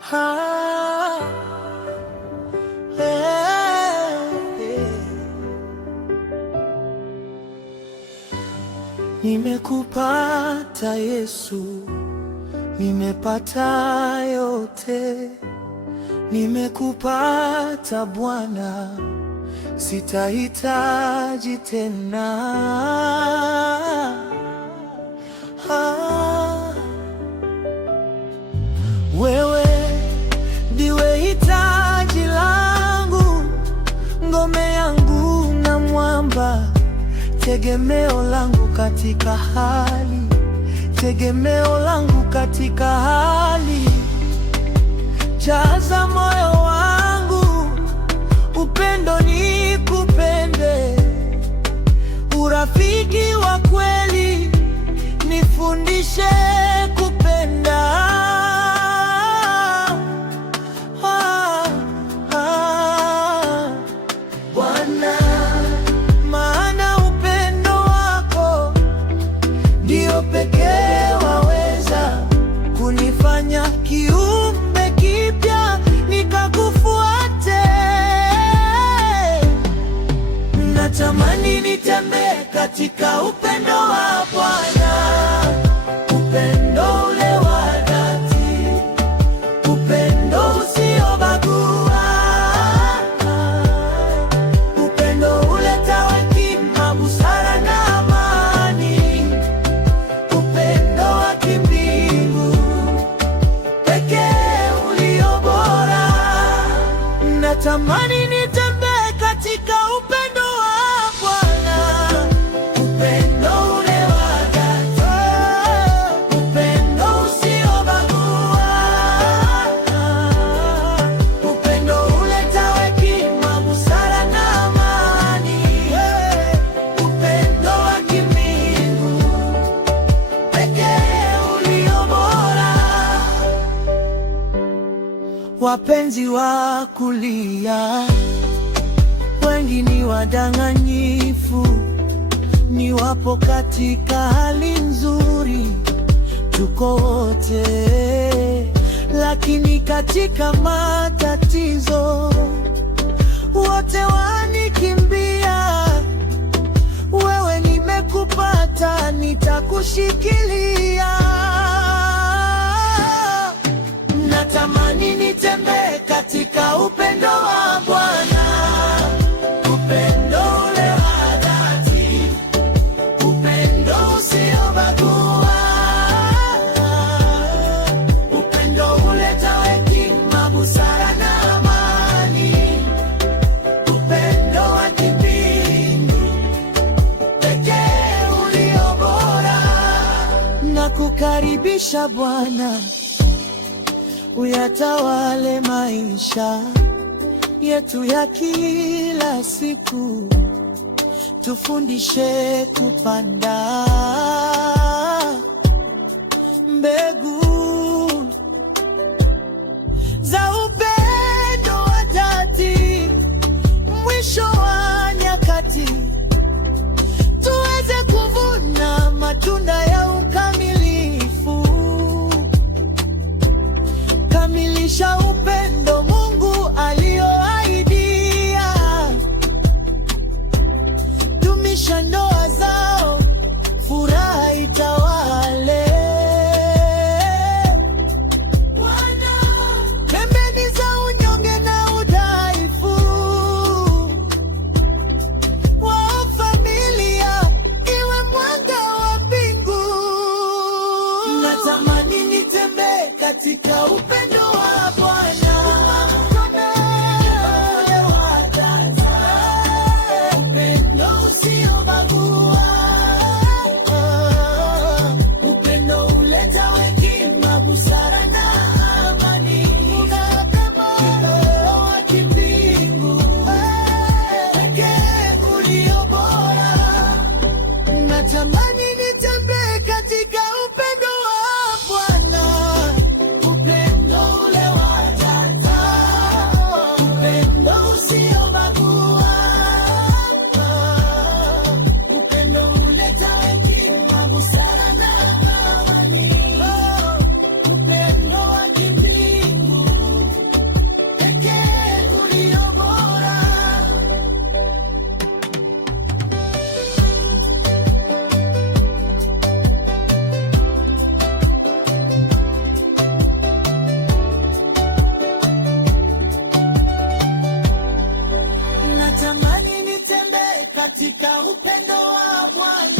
Ah, eh, eh. Nimekupata Yesu, nimepata yote. Nimekupata Bwana, sitahitaji tena. Wewe ndiwe hitaji langu, ngome yangu na mwamba, tegemeo langu katika hali, tegemeo langu katika hali. Jaza moyo wangu upendo, nikupende, urafiki wa kweli, nifundishe kupenda. Bwana, maana upendo wako ndio pekee waweza kunifanya kiumbe kipya nikakufuate. Natamani nitembee katika upendo wa Bwana, upendo ule wa dhati, upendo usiobagua, upendo uletao hekima, busara na amani, upendo wa kimbingu pekee ulio bora. Natamani nitembee katika upendo wa Bwana, upendo ule wa dhati, upendo usiobagua, upendo uletao hekima, busara na amani, upendo wa kimbingu pekee ulio bora. Wapenzi wa kulia wengi ni wadanganyifu, ni wapo katika hali nzuri, tuko wote, lakini katika matatizo wote wanikimbia. Wewe nimekupata, nitakushikilia. Natamani nitembee katika upendo wa Bwana, upendo ule wa dhati, upendo usiobagua, upendo uletao hekima, busara na amani, upendo wa kimbingu pekee ulio bora. Nakukaribisha Bwana, uyatawale maisha yetu ya kila siku, tufundishe kupanda mbegu za upendo wa dhati, mwisho wa nyakati tuweze kuvuna matunda ya ukamilifu. Kamilisha upendo Mungu alioahidia, dumisha ndoa zao, furaha itawale. Pembeni za unyonge na udhaifu wa familia, iwe mwanga wa mbingu. Natamani nitembee katika upendo wa Bwana, upendo usiobagua, upendo uletao hekima, busara na amani, upendo wa kimbingu pekee ulio bora. Natamani nitembee katika upendo wa Bwana, upendo ule wa dhati, upendo usiobagua, upendo uletao hekima, busara na amani, upendo wa kimbingu katika upendo wa Bwana.